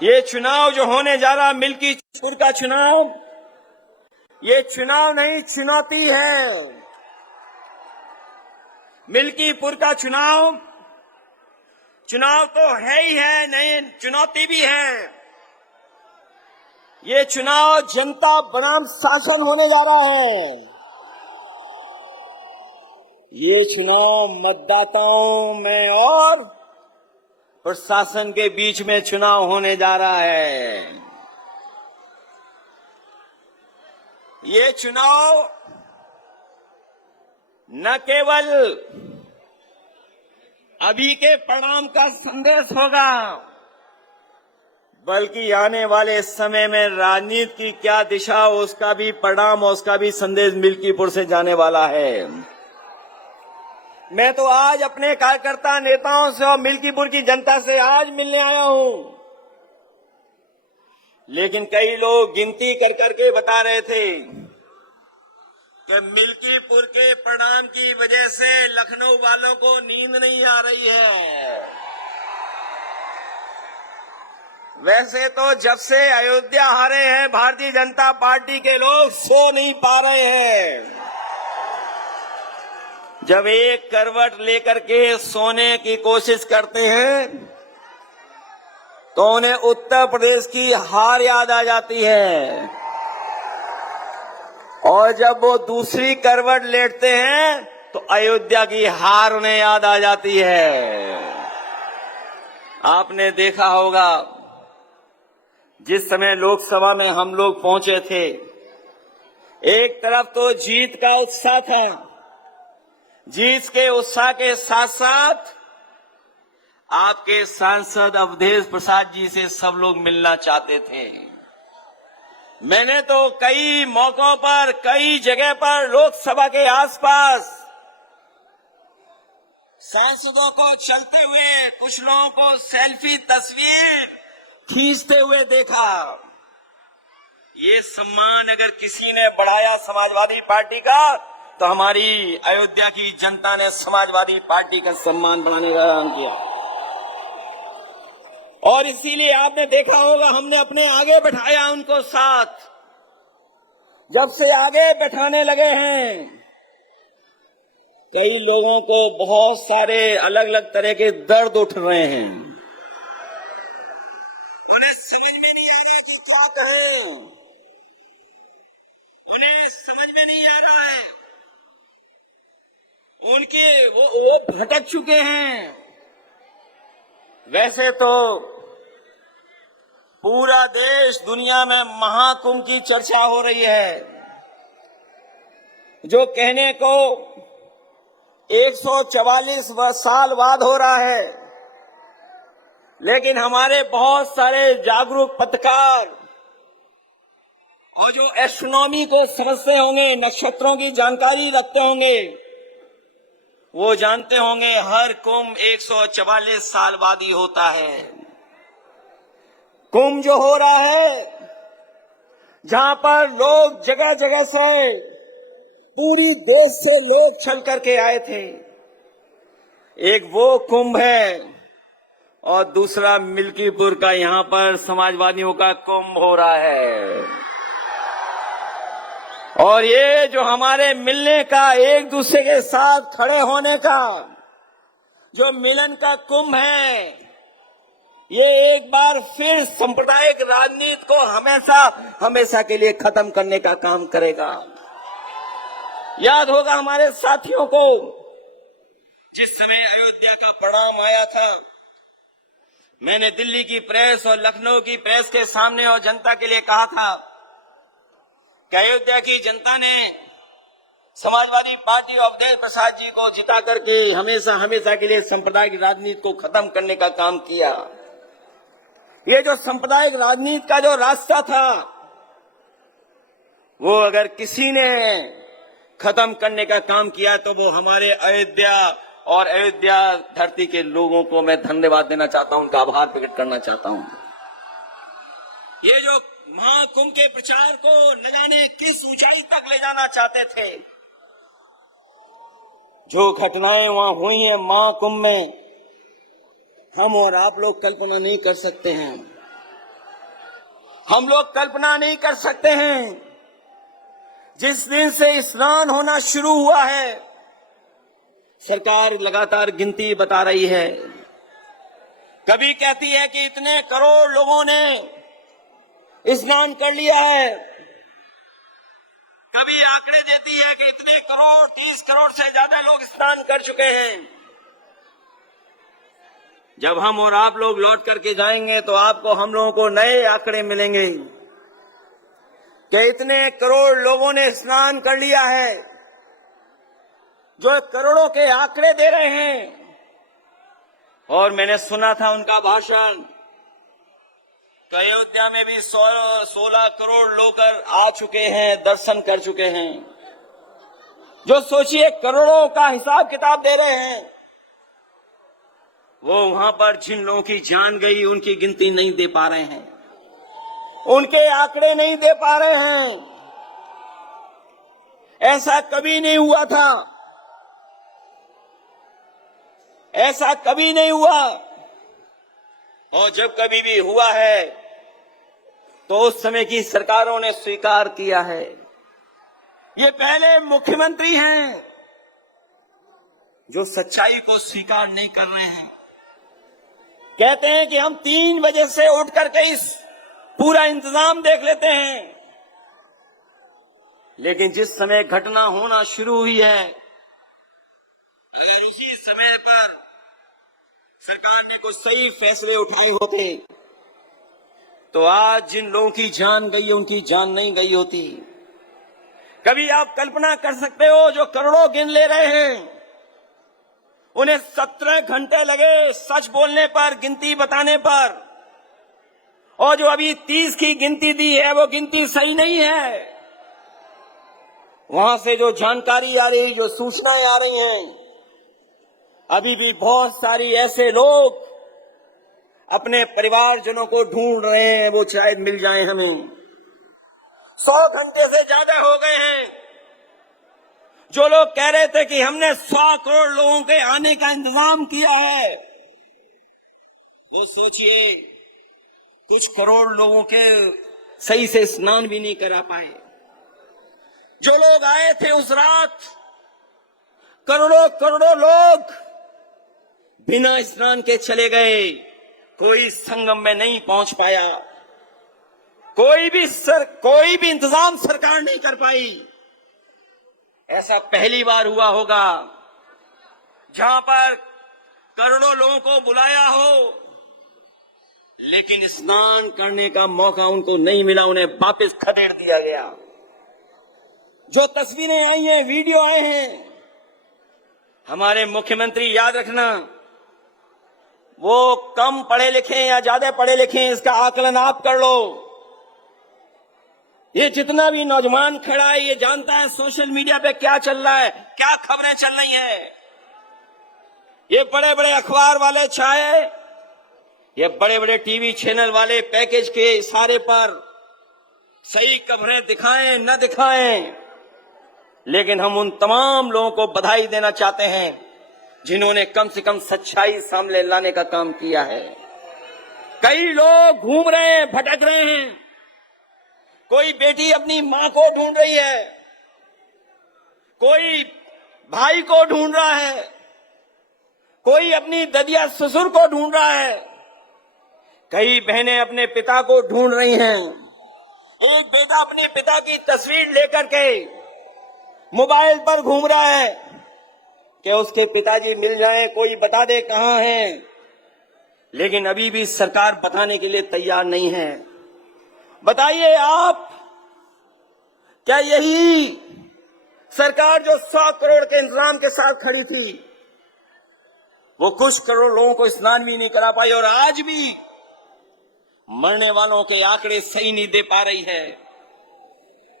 ये चुनाव जो होने जा रहा मिल्कीपुर का चुनाव, ये चुनाव नहीं चुनौती है। मिल्कीपुर का चुनाव तो है ही है, नहीं चुनौती भी है। ये चुनाव जनता बनाम शासन होने जा रहा है। ये चुनाव मतदाताओं में और प्रशासन के बीच में चुनाव होने जा रहा है। ये चुनाव न केवल अभी के परिणाम का संदेश होगा, बल्कि आने वाले समय में राजनीति की क्या दिशा, उसका भी परिणाम और उसका भी संदेश मिल्कीपुर से जाने वाला है। मैं तो आज अपने कार्यकर्ता नेताओं से और मिल्कीपुर की जनता से आज मिलने आया हूं, लेकिन कई लोग गिनती कर करके बता रहे थे कि मिल्कीपुर के परिणाम की वजह से लखनऊ वालों को नींद नहीं आ रही है। वैसे तो जब से अयोध्या हारे हैं भारतीय जनता पार्टी के लोग सो नहीं पा रहे हैं। जब एक करवट लेकर के सोने की कोशिश करते हैं तो उन्हें उत्तर प्रदेश की हार याद आ जाती है, और जब वो दूसरी करवट लेटते हैं तो अयोध्या की हार उन्हें याद आ जाती है। आपने देखा होगा जिस समय लोकसभा में हम लोग पहुंचे थे, एक तरफ तो जीत का उत्साह था, जीत के उत्साह के साथ साथ आपके सांसद अवधेश प्रसाद जी से सब लोग मिलना चाहते थे। मैंने तो कई मौकों पर, कई जगह पर लोकसभा के आसपास सांसदों को चलते हुए, कुछ लोगों को सेल्फी तस्वीर खींचते हुए देखा। ये सम्मान अगर किसी ने बढ़ाया समाजवादी पार्टी का, तो हमारी अयोध्या की जनता ने समाजवादी पार्टी का सम्मान बढ़ाने का काम किया। और इसीलिए आपने देखा होगा हमने अपने आगे बैठाया उनको साथ। जब से आगे बैठाने लगे हैं, कई लोगों को बहुत सारे अलग अलग तरह के दर्द उठ रहे हैं। उन्हें समझ में नहीं आ रहा कि क्या कहें, उन्हें समझ में नहीं आ रहा है, उनके वो भटक चुके हैं। वैसे तो पूरा देश, दुनिया में महाकुंभ की चर्चा हो रही है, जो कहने को 144 साल बाद हो रहा है, लेकिन हमारे बहुत सारे जागरूक पत्रकार और जो एस्ट्रोनॉमी को समझते होंगे, नक्षत्रों की जानकारी रखते होंगे, वो जानते होंगे हर कुंभ 144 साल बाद ही होता है। कुंभ जो हो रहा है, जहां पर लोग जगह जगह से, पूरी देश से लोग चल करके आए थे, एक वो कुंभ है, और दूसरा मिल्कीपुर का यहां पर समाजवादियों का कुंभ हो रहा है। और ये जो हमारे मिलने का, एक दूसरे के साथ खड़े होने का जो मिलन का कुंभ है, ये एक बार फिर सांप्रदायिक राजनीति को हमेशा के लिए खत्म करने का काम करेगा। याद होगा हमारे साथियों को, जिस समय अयोध्या का परिणाम आया था, मैंने दिल्ली की प्रेस और लखनऊ की प्रेस के सामने और जनता के लिए कहा था कि अयोध्या की जनता ने समाजवादी पार्टी और अवधेश प्रसाद जी को जिता करके हमेशा के लिए सांप्रदायिक राजनीति को खत्म करने का काम किया। ये जो सांप्रदायिक राजनीति का जो रास्ता था, वो अगर किसी ने खत्म करने का काम किया तो वो हमारे अयोध्या और अयोध्या धरती के लोगों को मैं धन्यवाद देना चाहता हूं, उनका आभार प्रकट करना चाहता हूं। ये जो महाकुंभ के प्रचार को न जाने किस ऊंचाई तक ले जाना चाहते थे, जो घटनाएं वहां हुई हैं महाकुंभ में, हम और आप लोग कल्पना नहीं कर सकते हैं। हम लोग कल्पना नहीं कर सकते हैं, जिस दिन से स्नान होना शुरू हुआ है, सरकार लगातार गिनती बता रही है। कभी कहती है कि इतने करोड़ लोगों ने स्नान कर लिया है, कभी आंकड़े देती है कि इतने करोड़, 30 करोड़ से ज्यादा लोग स्नान कर चुके हैं। जब हम और आप लोग लौट करके जाएंगे तो आपको, हम लोगों को नए आंकड़े मिलेंगे कि इतने करोड़ लोगों ने स्नान कर लिया है, जो करोड़ों के आंकड़े दे रहे हैं। और मैंने सुना था उनका भाषण, तो अयोध्या में भी 16 करोड़ लोग आ चुके हैं, दर्शन कर चुके हैं। जो सोचिए करोड़ों का हिसाब किताब दे रहे हैं, वो वहां पर जिन लोगों की जान गई उनकी गिनती नहीं दे पा रहे हैं, उनके आंकड़े नहीं दे पा रहे हैं। ऐसा कभी नहीं हुआ था, ऐसा कभी नहीं हुआ। और जब कभी भी हुआ है तो उस समय की सरकारों ने स्वीकार किया है। ये पहले मुख्यमंत्री हैं जो सच्चाई को स्वीकार नहीं कर रहे हैं। कहते हैं कि हम 3 बजे से उठ करके इस पूरा इंतजाम देख लेते हैं, लेकिन जिस समय घटना होना शुरू हुई है, अगर उसी समय पर सरकार ने कुछ सही फैसले उठाए होते तो आज जिन लोगों की जान गई है उनकी जान नहीं गई होती। कभी आप कल्पना कर सकते हो, जो करोड़ों गिन ले रहे हैं, उन्हें 17 घंटे लगे सच बोलने पर, गिनती बताने पर। और जो अभी 30 की गिनती दी है, वो गिनती सही नहीं है। वहां से जो जानकारी आ रही, जो सूचनाएं आ रही हैं, अभी भी बहुत सारी ऐसे लोग अपने परिवारजनों को ढूंढ रहे हैं, वो शायद मिल जाएं हमें। 100 घंटे से ज्यादा हो गए हैं। जो लोग कह रहे थे कि हमने 100 करोड़ लोगों के आने का इंतजाम किया है, वो सोचिए कुछ करोड़ लोगों के सही से स्नान भी नहीं करा पाए। जो लोग आए थे उस रात, करोड़ों करोड़ों लोग बिना स्नान के चले गए। कोई संगम में नहीं पहुंच पाया, कोई भी इंतजाम सरकार नहीं कर पाई। ऐसा पहली बार हुआ होगा जहां पर करोड़ों लोगों को बुलाया हो, लेकिन स्नान करने का मौका उनको नहीं मिला, उन्हें वापस खदेड़ दिया गया। जो तस्वीरें आई हैं, वीडियो आए हैं, हमारे मुख्यमंत्री, याद रखना, वो कम पढ़े लिखे या ज्यादा पढ़े लिखे, इसका आकलन आप कर लो। ये जितना भी नौजवान खड़ा है, ये जानता है सोशल मीडिया पे क्या चल रहा है, क्या खबरें चल रही हैं। ये बड़े बड़े अखबार वाले छाए, ये बड़े बड़े टीवी चैनल वाले पैकेज के इशारे पर सही खबरें दिखाएं न दिखाएं, लेकिन हम उन तमाम लोगों को बधाई देना चाहते हैं जिन्होंने कम से कम सच्चाई सामने लाने का काम किया है। कई लोग घूम रहे हैं, भटक रहे हैं। कोई बेटी अपनी मां को ढूंढ रही है, कोई भाई को ढूंढ रहा है, कोई अपनी ददिया ससुर को ढूंढ रहा है, कई बहनें अपने पिता को ढूंढ रही हैं। एक बेटा अपने पिता की तस्वीर लेकर के मोबाइल पर घूम रहा है कि उसके पिताजी मिल जाएं, कोई बता दे कहां हैं। लेकिन अभी भी सरकार बताने के लिए तैयार नहीं है। बताइए आप, क्या यही सरकार जो 100 करोड़ के इंतजाम के साथ खड़ी थी, वो कुछ करोड़ लोगों को स्नान भी नहीं करा पाई, और आज भी मरने वालों के आंकड़े सही नहीं दे पा रही है।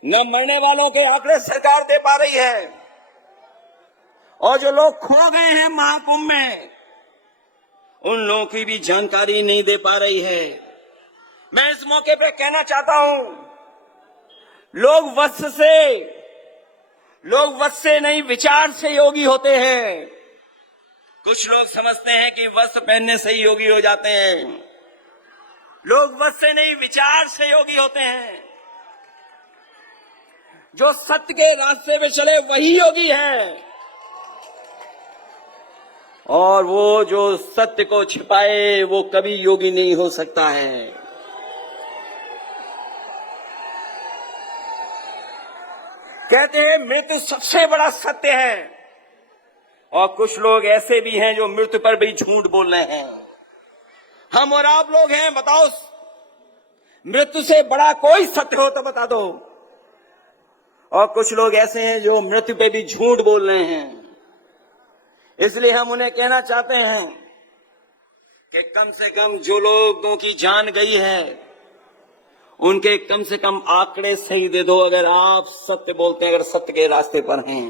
न मरने वालों के आंकड़े सरकार दे पा रही है, और जो लोग खो गए हैं महाकुंभ में, उन लोगों की भी जानकारी नहीं दे पा रही है। मैं इस मौके पे कहना चाहता हूं, लोग वस्त्र से नहीं, विचार से योगी होते हैं। कुछ लोग समझते हैं कि वस्त्र पहनने से ही योगी हो जाते हैं। लोग बस से नहीं, विचार से योगी होते हैं। जो सत्य के रास्ते पे चले वही योगी है, और वो जो सत्य को छिपाए वो कभी योगी नहीं हो सकता है। कहते हैं मृत्यु सबसे बड़ा सत्य है, और कुछ लोग ऐसे भी हैं जो मृत्यु पर भी झूठ बोल रहे हैं। हम और आप लोग हैं, बताओ मृत्यु से बड़ा कोई सत्य हो तो बता दो। और कुछ लोग ऐसे हैं जो मृत्यु पे भी झूठ बोल रहे हैं। इसलिए हम उन्हें कहना चाहते हैं कि कम से कम जो लोगों की जान गई है उनके कम से कम आंकड़े सही दे दो, अगर आप सत्य बोलते हैं, अगर सत्य के रास्ते पर हैं।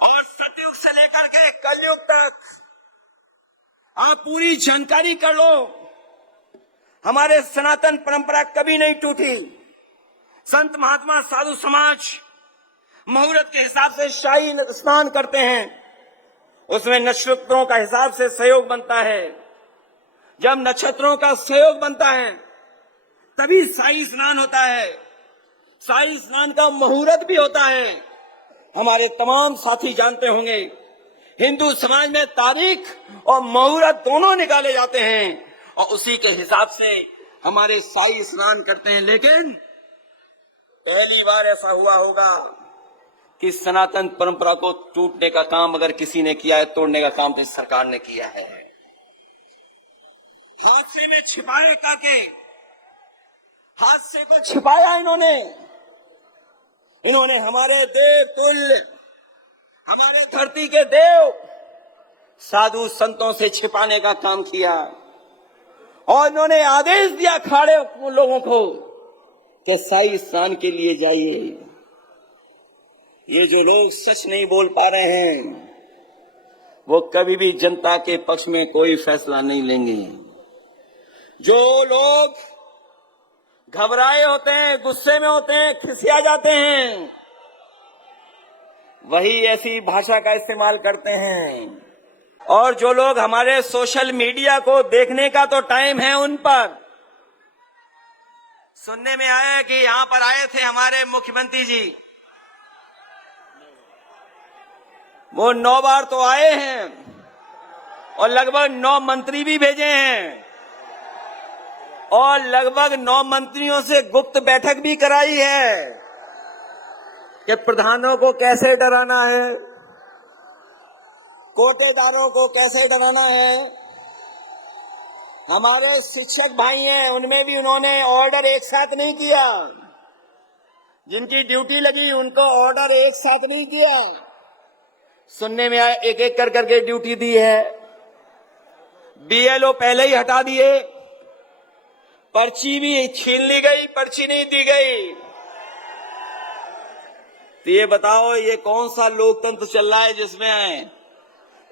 और सतयुग से लेकर के कलयुग तक आप पूरी जानकारी कर लो, हमारे सनातन परंपरा कभी नहीं टूटी। संत महात्मा साधु समाज मुहूर्त के हिसाब से शाही स्नान करते हैं, उसमें नक्षत्रों का हिसाब से सहयोग बनता है। जब नक्षत्रों का सहयोग बनता है तभी शाही स्नान होता है। शाही स्नान का मुहूर्त भी होता है। हमारे तमाम साथी जानते होंगे, हिंदू समाज में तारीख और मुहूर्त दोनों निकाले जाते हैं, और उसी के हिसाब से हमारे शाही स्नान करते हैं। लेकिन पहली बार ऐसा हुआ होगा कि सनातन परंपरा को टूटने का काम अगर किसी ने किया है, तोड़ने का काम तो इस सरकार ने किया है। हादसे में छिपाए करके हादसे को छिपाया इन्होंने हमारे देव तुल्य, हमारे धरती के देव साधु संतों से छिपाने का काम किया, और इन्होंने आदेश दिया खाड़े लोगों को कि शाही स्नान के लिए जाइए। ये जो लोग सच नहीं बोल पा रहे हैं वो कभी भी जनता के पक्ष में कोई फैसला नहीं लेंगे। जो लोग घबराए होते हैं, गुस्से में होते हैं, खिसिया जाते हैं, वही ऐसी भाषा का इस्तेमाल करते हैं। और जो लोग हमारे सोशल मीडिया को देखने का तो टाइम है उन पर, सुनने में आया कि यहां पर आए थे हमारे मुख्यमंत्री जी, वो 9 बार तो आए हैं और लगभग 9 मंत्री भी भेजे हैं, और लगभग 9 मंत्रियों से गुप्त बैठक भी कराई है कि प्रधानों को कैसे डराना है, कोटेदारों को कैसे डराना है। हमारे शिक्षक भाई हैं, उनमें भी उन्होंने ऑर्डर एक साथ नहीं किया, जिनकी ड्यूटी लगी उनको ऑर्डर एक साथ नहीं किया। सुनने में आया एक एक कर करके ड्यूटी दी है। बीएलओ पहले ही हटा दिए, पर्ची भी छीन ली गई, पर्ची नहीं दी गई। तो ये बताओ ये कौन सा लोकतंत्र चल रहा है जिसमें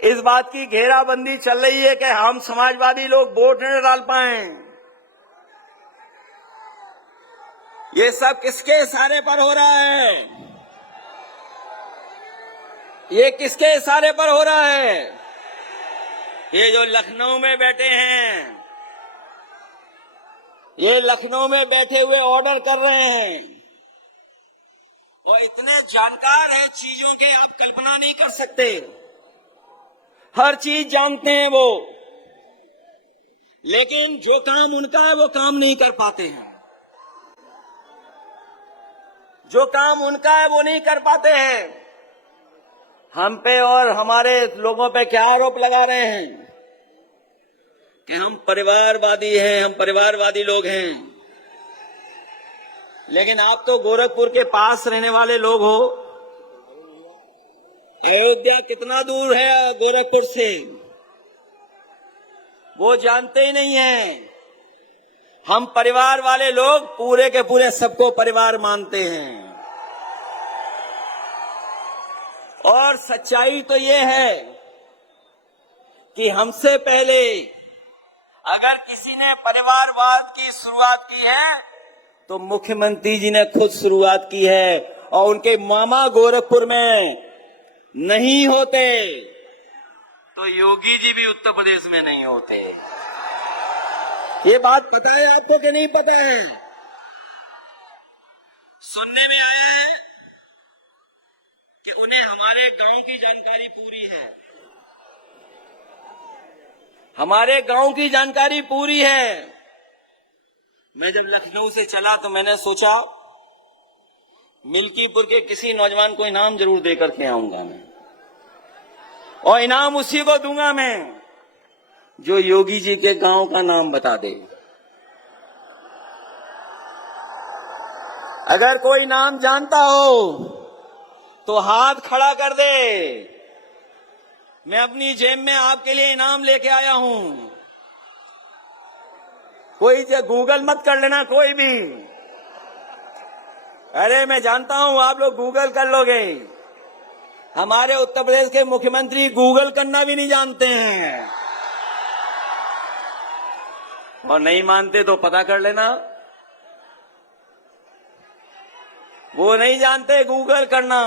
इस बात की घेराबंदी चल रही है कि हम समाजवादी लोग वोट नहीं डाल पाए। ये सब किसके इशारे पर हो रहा है? ये किसके इशारे पर हो रहा है? ये जो लखनऊ में बैठे हैं, ये लखनऊ में बैठे हुए ऑर्डर कर रहे हैं, और इतने जानकार हैं चीजों के आप कल्पना नहीं कर सकते। हर चीज जानते हैं वो, लेकिन जो काम उनका है वो काम नहीं कर पाते हैं। जो काम उनका है वो नहीं कर पाते हैं। हम पे और हमारे लोगों पे क्या आरोप लगा रहे हैं कि हम परिवारवादी हैं, हम परिवारवादी लोग हैं। लेकिन आप तो गोरखपुर के पास रहने वाले लोग हो। अयोध्या कितना दूर है गोरखपुर से, वो जानते ही नहीं है। हम परिवार वाले लोग पूरे के पूरे सबको परिवार मानते हैं। और सच्चाई तो ये है कि हमसे पहले अगर किसी ने परिवारवाद की शुरुआत की है तो मुख्यमंत्री जी ने खुद शुरुआत की है, और उनके मामा गोरखपुर में नहीं होते तो योगी जी भी उत्तर प्रदेश में नहीं होते। ये बात पता है आपको कि नहीं पता है? सुनने में आया है कि उन्हें हमारे गांव की जानकारी पूरी है। हमारे गांव की जानकारी पूरी है। मैं जब लखनऊ से चला तो मैंने सोचा मिल्कीपुर के किसी नौजवान को इनाम जरूर देकर के आऊंगा मैं, और इनाम उसी को दूंगा मैं जो योगी जी के गांव का नाम बता दे। अगर कोई नाम जानता हो तो हाथ खड़ा कर दे। मैं अपनी जेब में आपके लिए इनाम लेके आया हूं। कोई गूगल मत कर लेना कोई भी। अरे मैं जानता हूं आप लोग गूगल कर लोगे। हमारे उत्तर प्रदेश के मुख्यमंत्री गूगल करना भी नहीं जानते हैं, और नहीं मानते तो पता कर लेना। वो नहीं जानते गूगल करना।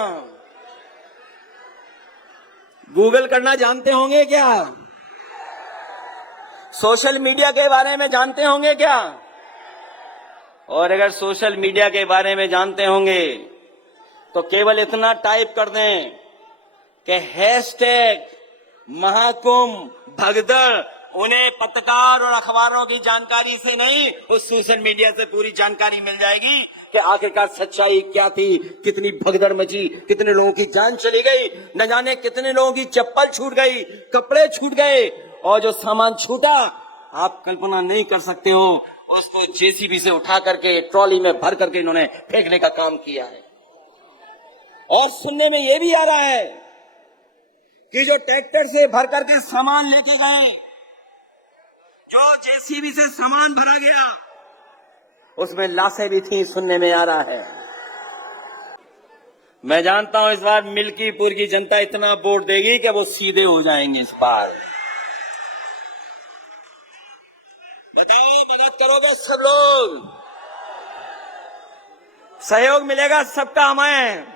गूगल करना जानते होंगे क्या? सोशल मीडिया के बारे में जानते होंगे क्या? और अगर सोशल मीडिया के बारे में जानते होंगे तो केवल इतना टाइप कर दें कि हैशटैग महाकुंभ भगदड़। उन्हें पत्रकार और अखबारों की जानकारी से नहीं, उस सोशल मीडिया से पूरी जानकारी मिल जाएगी कि आखिरकार सच्चाई क्या थी, कितनी भगदड़ मची, कितने लोगों की जान चली गई, न जाने कितने लोगों की चप्पल छूट गई, कपड़े छूट गए, और जो सामान छूटा आप कल्पना नहीं कर सकते हो। उसको जेसीबी से उठा करके ट्रॉली में भर करके इन्होंने फेंकने का काम किया है। और सुनने में यह भी आ रहा है कि जो ट्रैक्टर से भर करके सामान लेके गए, जो जेसीबी से सामान भरा गया, उसमें लाशें भी थी, सुनने में आ रहा है। मैं जानता हूं इस बार मिल्कीपुर की जनता इतना वोट देगी कि वो सीधे हो जाएंगे इस बार। बताओ, मदद करोगे सब लोग? सहयोग मिलेगा सबका हमें।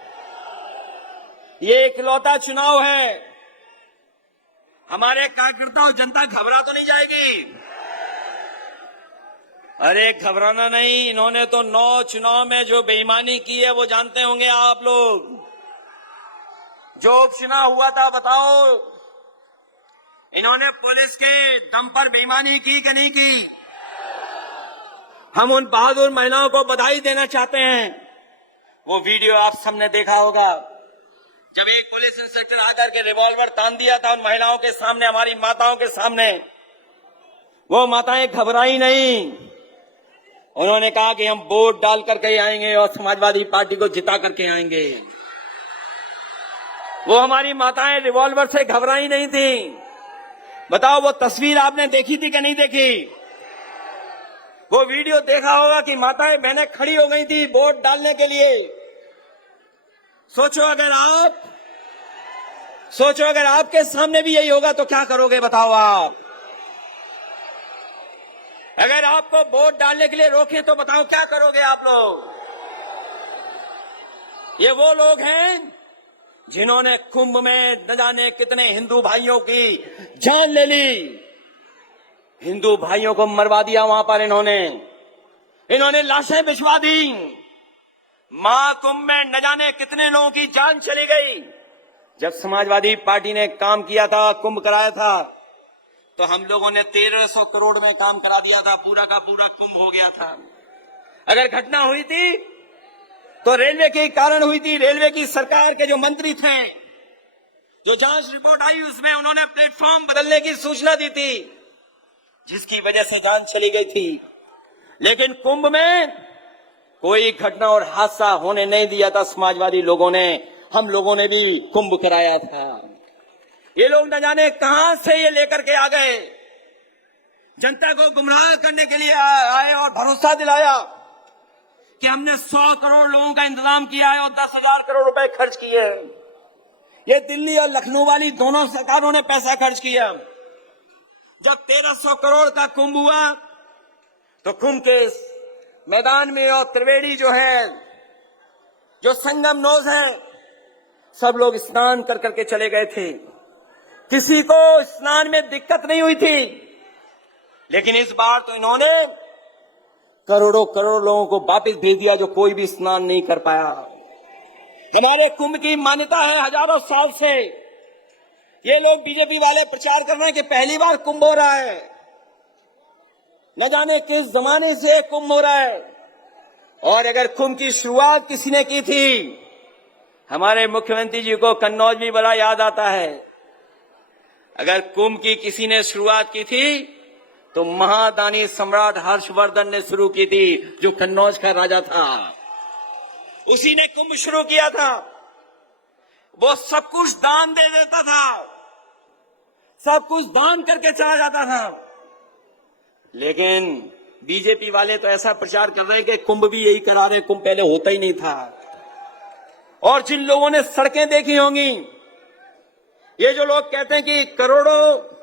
ये इकलौता चुनाव है। हमारे कार्यकर्ता और जनता घबरा तो नहीं जाएगी? अरे घबराना नहीं। इन्होंने तो 9 चुनाव में जो बेईमानी की है वो जानते होंगे आप लोग। जो उपचुनाव हुआ था, बताओ इन्होंने पुलिस के दम पर बेईमानी की कि नहीं की? हम उन बहादुर महिलाओं को बधाई देना चाहते हैं। वो वीडियो आप सबने देखा होगा, जब एक पुलिस इंस्पेक्टर आकर के रिवॉल्वर तान दिया था उन महिलाओं के सामने, हमारी माताओं के सामने। वो माताएं घबराई नहीं। उन्होंने कहा कि हम वोट डाल करके आएंगे और समाजवादी पार्टी को जिता करके आएंगे। वो हमारी माताएं रिवॉल्वर से घबराई नहीं थी। बताओ, वो तस्वीर आपने देखी थी कि नहीं देखी? वो वीडियो देखा होगा कि माताएं बहनें खड़ी हो गई थी वोट डालने के लिए। सोचो अगर आपके सामने भी यही होगा तो क्या करोगे? बताओ आप। अगर आपको वोट डालने के लिए रोके तो बताओ क्या करोगे आप लोग? ये वो लोग हैं जिन्होंने कुंभ में न जाने कितने हिंदू भाइयों की जान ले ली। हिंदू भाइयों को मरवा दिया वहां पर। इन्होंने लाशें बिछवा दी। महाकुंभ में न जाने कितने लोगों की जान चली गई। जब समाजवादी पार्टी ने काम किया था, कुंभ कराया था, तो हम लोगों ने 1300 करोड़ में काम करा दिया था। पूरा का पूरा कुंभ हो गया था। अगर घटना हुई थी तो रेलवे के कारण हुई थी। रेलवे की सरकार के जो मंत्री थे, जो जांच रिपोर्ट आई उसमें उन्होंने प्लेटफॉर्म बदलने की सूचना दी थी, जिसकी वजह से जान चली गई थी। लेकिन कुंभ में कोई घटना और हादसा होने नहीं दिया था समाजवादी लोगों ने। हम लोगों ने भी कुंभ कराया था। ये लोग न जाने कहां से ये लेकर के आ गए। जनता को गुमराह करने के लिए आए और भरोसा दिलाया कि हमने 100 करोड़ लोगों का इंतजाम किया है और 10,000 करोड़ रुपए खर्च किए। ये दिल्ली और लखनऊ वाली दोनों सरकारों ने पैसा खर्च किया। जब 1300 करोड़ का कुंभ हुआ तो कुंभ के मैदान में और त्रिवेणी जो है, जो संगम नोज है, सब लोग स्नान कर करके चले गए थे। किसी को स्नान में दिक्कत नहीं हुई थी। लेकिन इस बार तो इन्होंने करोड़ों करोड़ लोगों को वापस भेज दिया जो कोई भी स्नान नहीं कर पाया। हमारे कुंभ की मान्यता है हजारों साल से। ये लोग बीजेपी वाले प्रचार कर रहे हैं कि पहली बार कुंभ हो रहा है। न जाने किस जमाने से कुंभ हो रहा है। और अगर कुंभ की शुरुआत किसी ने की थी, हमारे मुख्यमंत्री जी को कन्नौज भी बड़ा याद आता है। अगर कुंभ की किसी ने शुरुआत की थी तो महादानी सम्राट हर्षवर्धन ने शुरू की थी, जो कन्नौज का राजा था। उसी ने कुंभ शुरू किया था। वो सब कुछ दान दे देता था, सब कुछ दान करके चला जाता था। लेकिन बीजेपी वाले तो ऐसा प्रचार कर रहे हैं कि कुंभ भी यही करा रहे, कुंभ पहले होता ही नहीं था। और जिन लोगों ने सड़कें देखी होंगी, ये जो लोग कहते हैं कि करोड़ों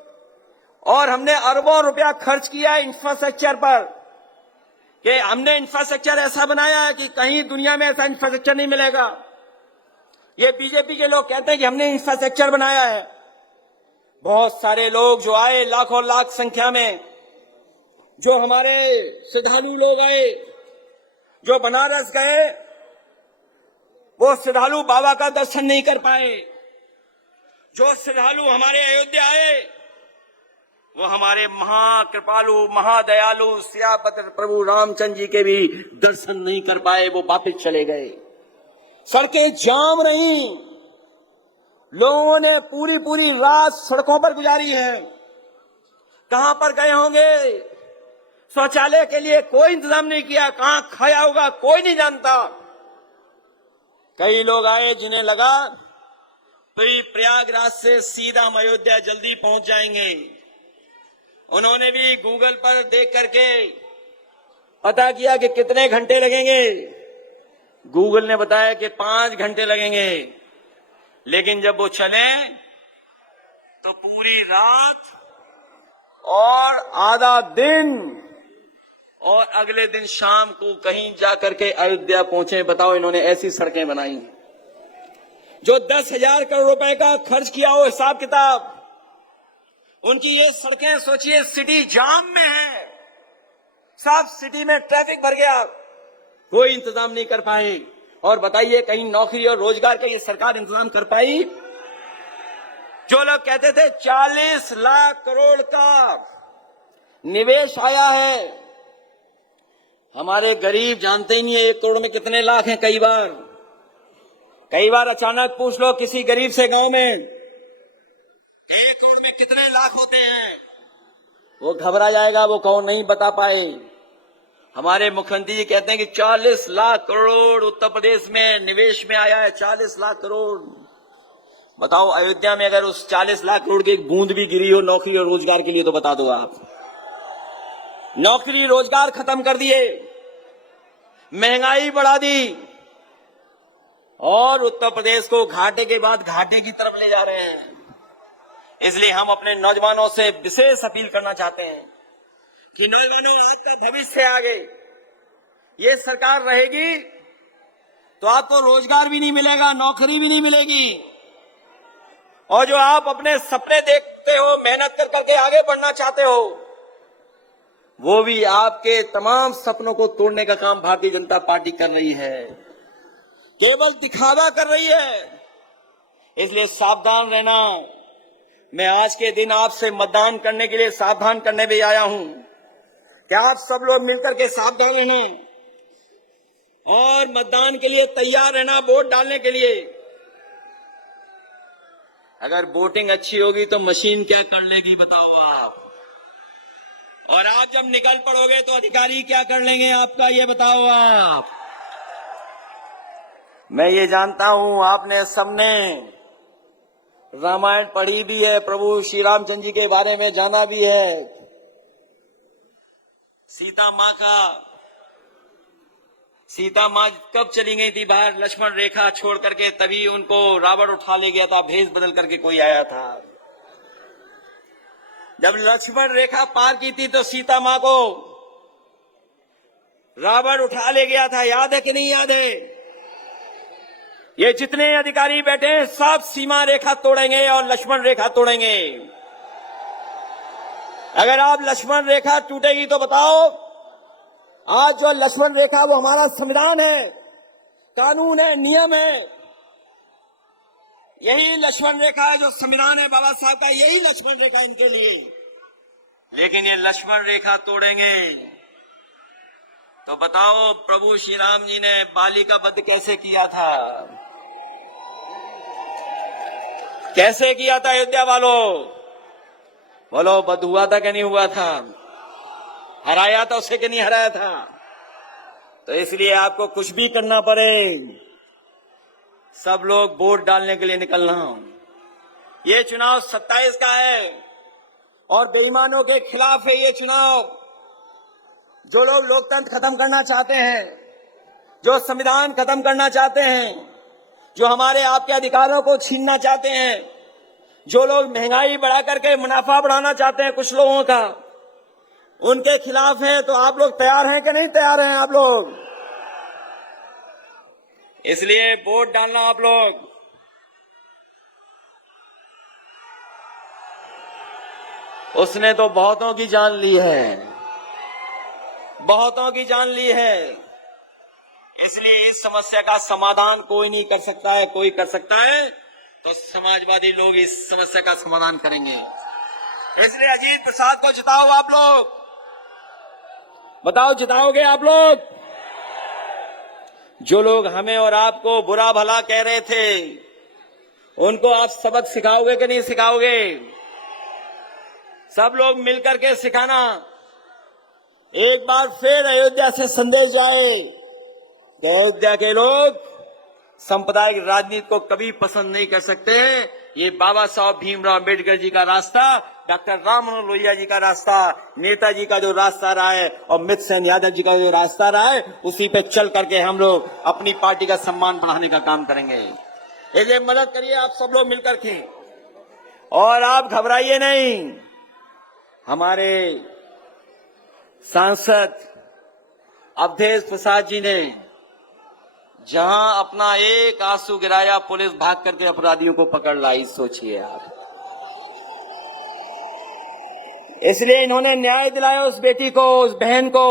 और हमने अरबों रुपया खर्च किया है इंफ्रास्ट्रक्चर पर, कि हमने इंफ्रास्ट्रक्चर ऐसा बनाया है कि कहीं दुनिया में ऐसा इंफ्रास्ट्रक्चर नहीं मिलेगा। ये बीजेपी के लोग कहते हैं कि हमने इंफ्रास्ट्रक्चर बनाया है। बहुत सारे लोग जो आए, लाखों लाख संख्या में, जो हमारे श्रद्धालु लोग आए, जो बनारस गए, वो श्रद्धालु बाबा का दर्शन नहीं कर पाए। जो श्रद्धालु हमारे अयोध्या आए, वो हमारे महाकृपालु महादयालु सियापत प्रभु रामचंद्र जी के भी दर्शन नहीं कर पाए, वो वापस चले गए। सड़कें जाम रही, लोगों ने पूरी पूरी रात सड़कों पर गुजारी है। कहां पर गए होंगे? शौचालय के लिए कोई इंतजाम नहीं किया, कहां खाया होगा कोई नहीं जानता। कई लोग आए जिन्हें लगा तो प्रयागराज से सीधा हम अयोध्या जल्दी पहुंच जाएंगे। उन्होंने भी गूगल पर देख करके पता किया कि कितने घंटे लगेंगे। गूगल ने बताया कि 5 घंटे लगेंगे। लेकिन जब वो चले तो पूरी रात और आधा दिन और अगले दिन शाम को कहीं जाकर के अयोध्या पहुंचे। बताओ, इन्होंने ऐसी सड़कें बनाई जो 10,000 करोड़ रुपए का खर्च किया हो हिसाब किताब। उनकी ये सड़कें सोचिए सिटी जाम में है, सब सिटी में ट्रैफिक भर गया, कोई इंतजाम नहीं कर पाए। और बताइए कहीं नौकरी और रोजगार का ये सरकार इंतजाम कर पाई? जो लोग कहते थे 40 लाख करोड़ का निवेश आया है, हमारे गरीब जानते ही नहीं है 1 करोड़ में कितने लाख हैं। कई बार अचानक पूछ लो किसी गरीब से गांव में 1 करोड़ में कितने लाख होते हैं, वो घबरा जाएगा, वो कौन नहीं बता पाए। हमारे मुख्यमंत्री जी कहते हैं कि 40 लाख करोड़ उत्तर प्रदेश में निवेश में आया है। 40 लाख करोड़। बताओ, अयोध्या में अगर उस 40 लाख करोड़ की एक बूंद भी गिरी हो नौकरी और रोजगार के लिए तो बता दो आप। नौकरी रोजगार खत्म कर दिए, महंगाई बढ़ा दी और उत्तर प्रदेश को घाटे के बाद घाटे की तरफ ले जा रहे हैं। इसलिए हम अपने नौजवानों से विशेष अपील करना चाहते हैं कि नौजवानों, आपका भविष्य आगे ये सरकार रहेगी तो आपको रोजगार भी नहीं मिलेगा, नौकरी भी नहीं मिलेगी। और जो आप अपने सपने देखते हो, मेहनत कर करके आगे बढ़ना चाहते हो, वो भी आपके तमाम सपनों को तोड़ने का काम भारतीय जनता पार्टी कर रही है, केवल दिखावा कर रही है। इसलिए सावधान रहना। मैं आज के दिन आपसे मतदान करने के लिए सावधान करने भी आया हूं कि आप सब लोग मिलकर के सावधान रहना और मतदान के लिए तैयार रहना, वोट डालने के लिए। अगर वोटिंग अच्छी होगी तो मशीन क्या कर लेगी बताओ आप? और आप जब निकल पड़ोगे तो अधिकारी क्या कर लेंगे आपका, ये बताओ आप। मैं ये जानता हूं आपने सबने रामायण पढ़ी भी है, प्रभु श्री रामचंद्र जी के बारे में जाना भी है। सीता माँ कब चली गई थी बाहर लक्ष्मण रेखा छोड़ करके, तभी उनको रावण उठा ले गया था, भेष बदल करके कोई आया था। जब लक्ष्मण रेखा पार की थी तो सीता माँ को रावण उठा ले गया था, याद है कि नहीं याद है? ये जितने अधिकारी बैठे हैं सब सीमा रेखा तोड़ेंगे और लक्ष्मण रेखा तोड़ेंगे। अगर आप लक्ष्मण रेखा टूटेगी तो बताओ, आज जो लक्ष्मण रेखा वो हमारा संविधान है, कानून है, नियम है। यही लक्ष्मण रेखा है जो संविधान है बाबा साहब का, यही लक्ष्मण रेखा इनके लिए। लेकिन ये लक्ष्मण रेखा तोड़ेंगे तो बताओ प्रभु श्री राम जी ने बाली का वध कैसे किया था? कैसे किया था अयोध्या वालों? बोलो, वध हुआ था कि नहीं हुआ था? हराया था उसे कि नहीं हराया था? तो इसलिए आपको कुछ भी करना पड़े, सब लोग वोट डालने के लिए निकलना। ये चुनाव 27 का है और बेईमानों के खिलाफ है ये चुनाव। जो लोग लोकतंत्र खत्म करना चाहते हैं, जो संविधान खत्म करना चाहते हैं, जो हमारे आपके अधिकारों को छीनना चाहते हैं, जो लोग महंगाई बढ़ा करके मुनाफा बढ़ाना चाहते हैं कुछ लोगों का, उनके खिलाफ है। तो आप लोग तैयार हैं कि नहीं तैयार हैं आप लोग? इसलिए वोट डालना आप लोग। उसने तो बहुतों की जान ली है, बहुतों की जान ली है। इसलिए इस समस्या का समाधान कोई नहीं कर सकता है। कोई कर सकता है तो समाजवादी लोग इस समस्या का समाधान करेंगे। इसलिए अजीत प्रसाद को जिताओ आप लोग। बताओ, जिताओगे आप लोग? जो लोग हमें और आपको बुरा भला कह रहे थे, उनको आप सबक सिखाओगे कि नहीं सिखाओगे? सब लोग मिलकर के सिखाना। एक बार फिर अयोध्या से संदेश जाए कि अयोध्या के लोग सांप्रदायिक राजनीति को कभी पसंद नहीं कर सकते। ये बाबा साहब भीमराव अम्बेडकर जी का रास्ता, डॉक्टर राम मनोहर लोहिया जी का रास्ता, नेताजी का जो रास्ता रहा है और अमित सेन यादव जी का जो रास्ता रहा है, उसी पे चल करके हम लोग अपनी पार्टी का सम्मान बढ़ाने का काम करेंगे। इसलिए मदद करिए आप सब लोग मिलकर के, और आप घबराइए नहीं। हमारे सांसद अवधेश प्रसाद जी ने जहां अपना एक आंसू गिराया, पुलिस भाग करके अपराधियों को पकड़ लाई। सोचिए आप। इसलिए इन्होंने न्याय दिलाया उस बेटी को, उस बहन को।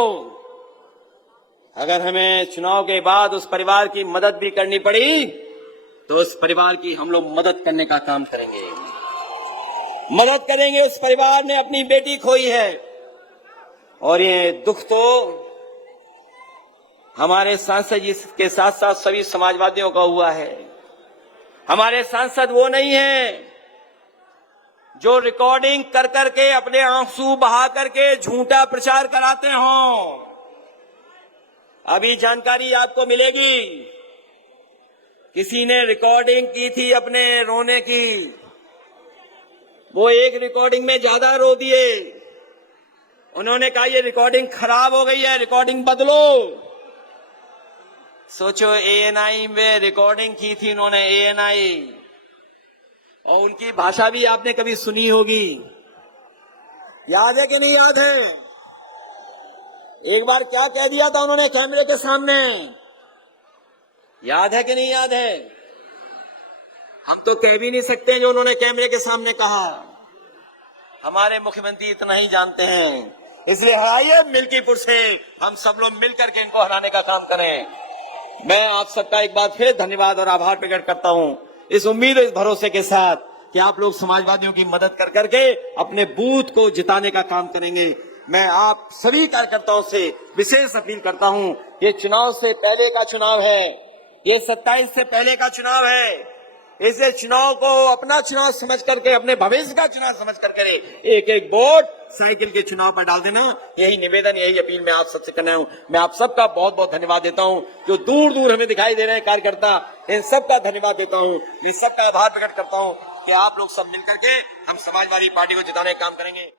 अगर हमें चुनाव के बाद उस परिवार की मदद भी करनी पड़ी तो उस परिवार की हम लोग मदद करने का काम करेंगे, मदद करेंगे। उस परिवार ने अपनी बेटी खोई है और ये दुख तो हमारे सांसद जी के साथ साथ सभी समाजवादियों का हुआ है। हमारे सांसद वो नहीं है जो रिकॉर्डिंग कर करके अपने आंसू बहा करके झूठा प्रचार कराते हों। अभी जानकारी आपको मिलेगी, किसी ने रिकॉर्डिंग की थी अपने रोने की, वो एक रिकॉर्डिंग में ज्यादा रो दिए। उन्होंने कहा ये रिकॉर्डिंग खराब हो गई है, रिकॉर्डिंग बदलो। सोचो, एएनआई में रिकॉर्डिंग की थी उन्होंने, एएनआई, और उनकी भाषा भी आपने कभी सुनी होगी। याद है कि नहीं याद है? एक बार क्या कह दिया था उन्होंने कैमरे के सामने, याद है कि नहीं याद है? हम तो कह भी नहीं सकते जो उन्होंने कैमरे के सामने कहा। हमारे मुख्यमंत्री इतना ही जानते हैं। इसलिए आइए मिल्कीपुर से हम सब लोग मिलकर के इनको हराने का काम करें। मैं आप सबका एक बार फिर धन्यवाद और आभार प्रकट करता हूं, इस उम्मीद और इस भरोसे के साथ कि आप लोग समाजवादियों की मदद कर करके अपने बूथ को जिताने का काम करेंगे। मैं आप सभी कार्यकर्ताओं से विशेष अपील करता हूं, ये चुनाव से पहले का चुनाव है, ये 27 से पहले का चुनाव है। इसे चुनाव को अपना चुनाव समझ करके, अपने भविष्य का चुनाव समझ करके एक एक वोट साइकिल के चुनाव पर डाल देना। यही निवेदन, यही अपील मैं आप सबसे करना हूं। मैं आप सबका बहुत बहुत धन्यवाद देता हूं। जो दूर दूर हमें दिखाई दे रहे हैं कार्यकर्ता, इन सबका धन्यवाद देता हूं, इन सबका आभार प्रकट करता हूं कि आप लोग सब मिलकर के हम समाजवादी पार्टी को जिताने का काम करेंगे।